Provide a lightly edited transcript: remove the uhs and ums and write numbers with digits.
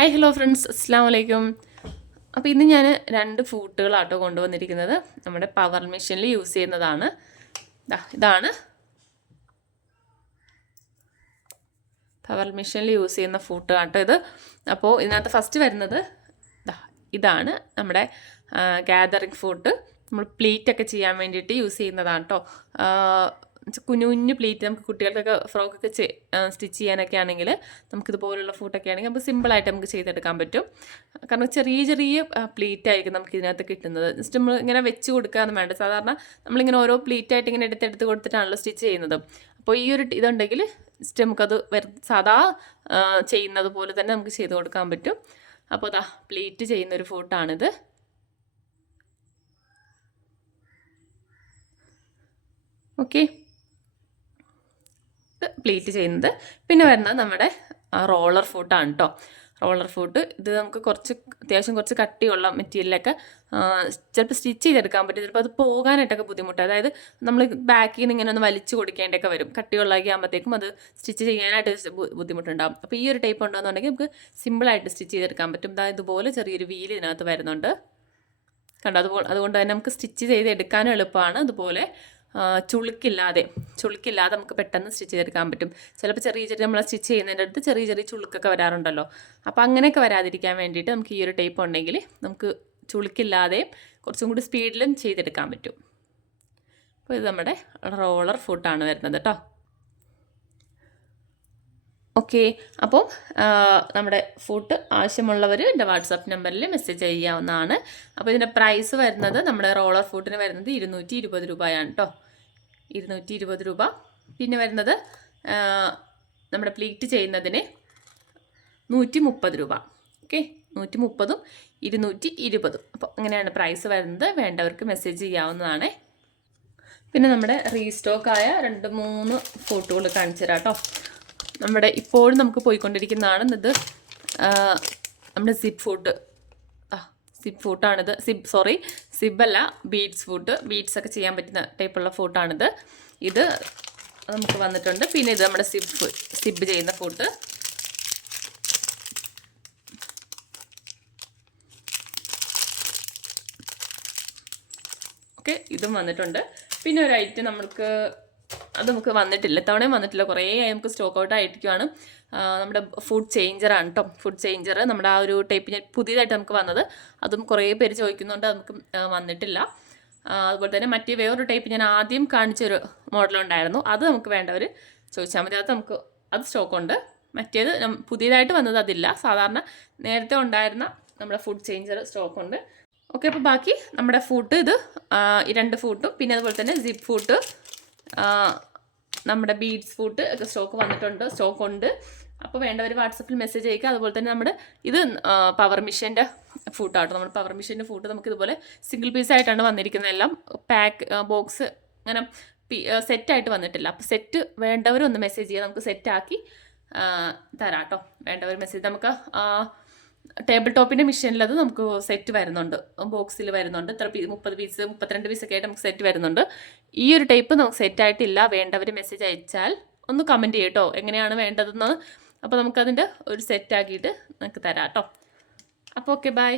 Hi hello friends, അസ്സാം വലൈക്കും. അപ്പോൾ ഇന്ന് ഞാൻ 2 ഫൂട്ടുകളാട്ടോ കൊണ്ടുവന്നിരിക്കുന്നത്. നമ്മുടെ പവർ മെഷീനിൽ യൂസ് ചെയ്യുന്നതാണ്. ഇതാണ് പവർ മെഷീനിൽ യൂസ് ചെയ്യുന്ന ഫൂട്ട് കേട്ടോ ഇത്. അപ്പോൾ ഇതിനകത്ത് ഫസ്റ്റ് വരുന്നത് ഇതാണ് നമ്മുടെ ഗാദറിങ് ഫൂട്ട്. നമ്മൾ പ്ലീറ്റൊക്കെ ചെയ്യാൻ വേണ്ടിയിട്ട് യൂസ് ചെയ്യുന്നതാണ് കേട്ടോ. കുഞ്ഞു കുഞ്ഞു പ്ലീറ്റ് നമുക്ക് കുട്ടികൾക്കൊക്കെ ഫ്രോക്കൊക്കെ സ്റ്റിച്ച് ചെയ്യാനൊക്കെ ആണെങ്കിൽ നമുക്കിതുപോലുള്ള ഫൂട്ടൊക്കെ ആണെങ്കിൽ നമുക്ക് സിമ്പിളായിട്ട് നമുക്ക് ചെയ്തെടുക്കാൻ പറ്റും. കാരണം ചെറിയ ചെറിയ പ്ലീറ്റ് ആയിരിക്കും നമുക്ക് ഇതിനകത്ത് കിട്ടുന്നത്. ജസ്റ്റ് നമ്മൾ ഇങ്ങനെ വെച്ച് കൊടുക്കാമെന്ന് വേണ്ട. സാധാരണ നമ്മളിങ്ങനെ ഓരോ പ്ലീറ്റായിട്ട് ഇങ്ങനെ എടുത്തെടുത്ത് കൊടുത്തിട്ടാണല്ലോ സ്റ്റിച്ച് ചെയ്യുന്നത്. അപ്പോൾ ഈ ഒരു ഇതുണ്ടെങ്കിൽ ജസ്റ്റ് നമുക്കത് സാധാ ചെയ്യുന്നത് പോലെ തന്നെ നമുക്ക് ചെയ്ത് കൊടുക്കാൻ പറ്റും. അപ്പോൾ പ്ലീറ്റ് ചെയ്യുന്നൊരു ഫൂട്ടാണിത്. ഓക്കെ, പ്ലീറ്റ് ചെയ്യുന്നത്. പിന്നെ വരുന്നത് നമ്മുടെ റോളർ ഫൂട്ടാണ് കേട്ടോ. റോളർ ഫൂട്ട് ഇത് നമുക്ക് അത്യാവശ്യം കുറച്ച് കട്ടിയുള്ള മെറ്റീരിയലൊക്കെ ചിലപ്പോൾ സ്റ്റിച്ച് ചെയ്തെടുക്കാൻ പറ്റും. ചിലപ്പോൾ അത് പോകാനായിട്ടൊക്കെ ബുദ്ധിമുട്ട്. അതായത് നമ്മൾ ബാക്കിൽ നിന്ന് ഇങ്ങനെ ഒന്ന് വലിച്ചു കൊടുക്കേണ്ടതൊക്കെ വരും. കട്ടിയുള്ളതൊക്കെ ആകുമ്പോഴത്തേക്കും അത് സ്റ്റിച്ച് ചെയ്യാനായിട്ട് ബുദ്ധിമുട്ടുണ്ടാകും. അപ്പോൾ ഈ ഒരു ടൈപ്പ് ഉണ്ടെന്നുണ്ടെങ്കിൽ നമുക്ക് സിമ്പിളായിട്ട് സ്റ്റിച്ച് ചെയ്തെടുക്കാൻ പറ്റും. ഇതുപോലെ ചെറിയൊരു വീല് ഇതിനകത്ത് വരുന്നുണ്ട് കണ്ടോ. അതുകൊണ്ട് തന്നെ നമുക്ക് സ്റ്റിച്ച് ചെയ്തെടുക്കാനും എളുപ്പമാണ്. അതുപോലെ ചുളുക്കില്ലാതെ നമുക്ക് പെട്ടെന്ന് സ്റ്റിച്ച് ചെയ്തെടുക്കാൻ പറ്റും. ചിലപ്പോൾ ചെറിയ നമ്മൾ സ്റ്റിച്ച് ചെയ്യുന്നതിൻ്റെ അടുത്ത് ചെറിയ ചെറിയ ചുളുക്കൊക്കെ വരാറുണ്ടല്ലോ. അപ്പോൾ അങ്ങനെയൊക്കെ വരാതിരിക്കാൻ വേണ്ടിയിട്ട് നമുക്ക് ഈ ഒരു ടൈപ്പ് ഉണ്ടെങ്കിൽ നമുക്ക് ചുളുക്കില്ലാതെയും കുറച്ചും കൂടി സ്പീഡിലും ചെയ്തെടുക്കാൻ പറ്റും. അപ്പോൾ ഇത് നമ്മുടെ റോളർ ഫൂട്ടാണ് വരുന്നത് കേട്ടോ. ഓക്കെ, അപ്പോൾ നമ്മുടെ ഫൂട്ട് ആവശ്യമുള്ളവർ എൻ്റെ വാട്സാപ്പ് നമ്പറിൽ മെസ്സേജ് ചെയ്യാവുന്നതാണ്. അപ്പോൾ ഇതിൻ്റെ പ്രൈസ് വരുന്നത് നമ്മുടെ റോളർ ഫൂട്ടിന് വരുന്നത് 220 രൂപയാണ് കേട്ടോ. 220 രൂപ. പിന്നെ വരുന്നത് നമ്മുടെ പ്ലീറ്റ് ചെയ്യുന്നതിന് 130 രൂപ. ഓക്കെ, 130ഉം 220. അപ്പോൾ അങ്ങനെയാണ് പ്രൈസ് വരുന്നത്. വേണ്ടവർക്ക് മെസ്സേജ് ചെയ്യാവുന്നതാണ്. പിന്നെ നമ്മുടെ റീസ്റ്റോക്കായ 2-3 ഫൂട്ടുകൾ കാണിച്ചു തരാം കേട്ടോ. നമ്മുടെ ഇപ്പോഴും നമുക്ക് പോയിക്കൊണ്ടിരിക്കുന്നതാണ് ഇത്. നമ്മുടെ സിബ് ഫൂട്ടാണിത്. സിബല്ല, ബീഡ്സ് ഫൂട്ട്. ബീഡ്സ് ഒക്കെ ചെയ്യാൻ പറ്റുന്ന ടൈപ്പുള്ള ഫൂട്ടാണിത്. ഇത് നമുക്ക് വന്നിട്ടുണ്ട്. പിന്നെ ഇത് നമ്മുടെ സിബ് ചെയ്യുന്ന ഫൂട്ട്. ഓക്കെ, ഇതും വന്നിട്ടുണ്ട്. പിന്നെ ഒരു ഐറ്റം അത് നമുക്ക് വന്നിട്ടില്ല, തവണയും വന്നിട്ടില്ല, കുറേ നമുക്ക് സ്റ്റോക്ക് ഔട്ട് ആയിരിക്കുവാണ്. നമ്മുടെ ഫുഡ് ചേഞ്ചറാണ് കേട്ടോ. ഫുഡ് ചേഞ്ചർ നമ്മുടെ ആ ഒരു ടൈപ്പ് പുതിയതായിട്ട് നമുക്ക് വന്നത്. അതും കുറേ പേര് ചോദിക്കുന്നുണ്ട്, നമുക്ക് വന്നിട്ടില്ല. അതുപോലെ തന്നെ വേറൊരു ടൈപ്പ് ഞാൻ ആദ്യം കാണിച്ചൊരു മോഡലുണ്ടായിരുന്നു. അത് നമുക്ക് വേണ്ടവർ ചോദിച്ചാൽ മതി. അത് സ്റ്റോക്കുണ്ട്. മറ്റേത് പുതിയതായിട്ട് വന്നത് അതില്ല. സാധാരണ നേരത്തെ ഉണ്ടായിരുന്ന നമ്മുടെ ഫുഡ് ചേഞ്ചർ സ്റ്റോക്കുണ്ട്. ഓക്കെ, അപ്പോൾ ബാക്കി നമ്മുടെ ഫൂട്ട് ഇത് 2 ഫൂട്ടും പിന്നെ അതുപോലെ തന്നെ സിപ്പ് ഫൂട്ട്, നമ്മുടെ ബീഡ്സ് ഫൂട്ട് ഒക്കെ സ്റ്റോക്കുണ്ട്. അപ്പോൾ വേണ്ടവർ വാട്സപ്പിൽ മെസ്സേജ് അയക്കുക. അതുപോലെ തന്നെ ഇത് പവർ മെഷീൻ്റെ ഫൂട്ടാട്ടോ. നമ്മുടെ പവർ മെഷീൻ്റെ ഫൂട്ട് നമുക്ക് ഇതുപോലെ സിംഗിൾ പീസായിട്ടാണ് വന്നിരിക്കുന്നത്. എല്ലാം ബോക്സ് അങ്ങനെ സെറ്റായിട്ട് വന്നിട്ടില്ല. അപ്പോൾ സെറ്റ് വേണ്ടവരൊന്ന് മെസ്സേജ് ചെയ്യുക, നമുക്ക് സെറ്റാക്കി തരാം കേട്ടോ. വേണ്ടവർ മെസ്സേജ് നമുക്ക് ടേബിൾ ടോപ്പിൻ്റെ മെഷീനിലത് നമുക്ക് സെറ്റ് വരുന്നുണ്ട്, ബോക്സിൽ വരുന്നുണ്ട്. 30 പീസ് 32 പീസൊക്കെ ആയിട്ട് നമുക്ക് സെറ്റ് വരുന്നുണ്ട്. ഈ ഒരു ടൈപ്പ് നമുക്ക് സെറ്റായിട്ടില്ല. വേണ്ടവർ മെസ്സേജ് അയച്ചാൽ ഒന്ന് കമൻറ്റ് ചെയ്യും കേട്ടോ, എങ്ങനെയാണ് വേണ്ടതെന്ന്. അപ്പോൾ നമുക്കതിൻ്റെ ഒരു സെറ്റാക്കിയിട്ട് നമുക്ക് തരാം കേട്ടോ. അപ്പോൾ ഓക്കെ, ബൈ.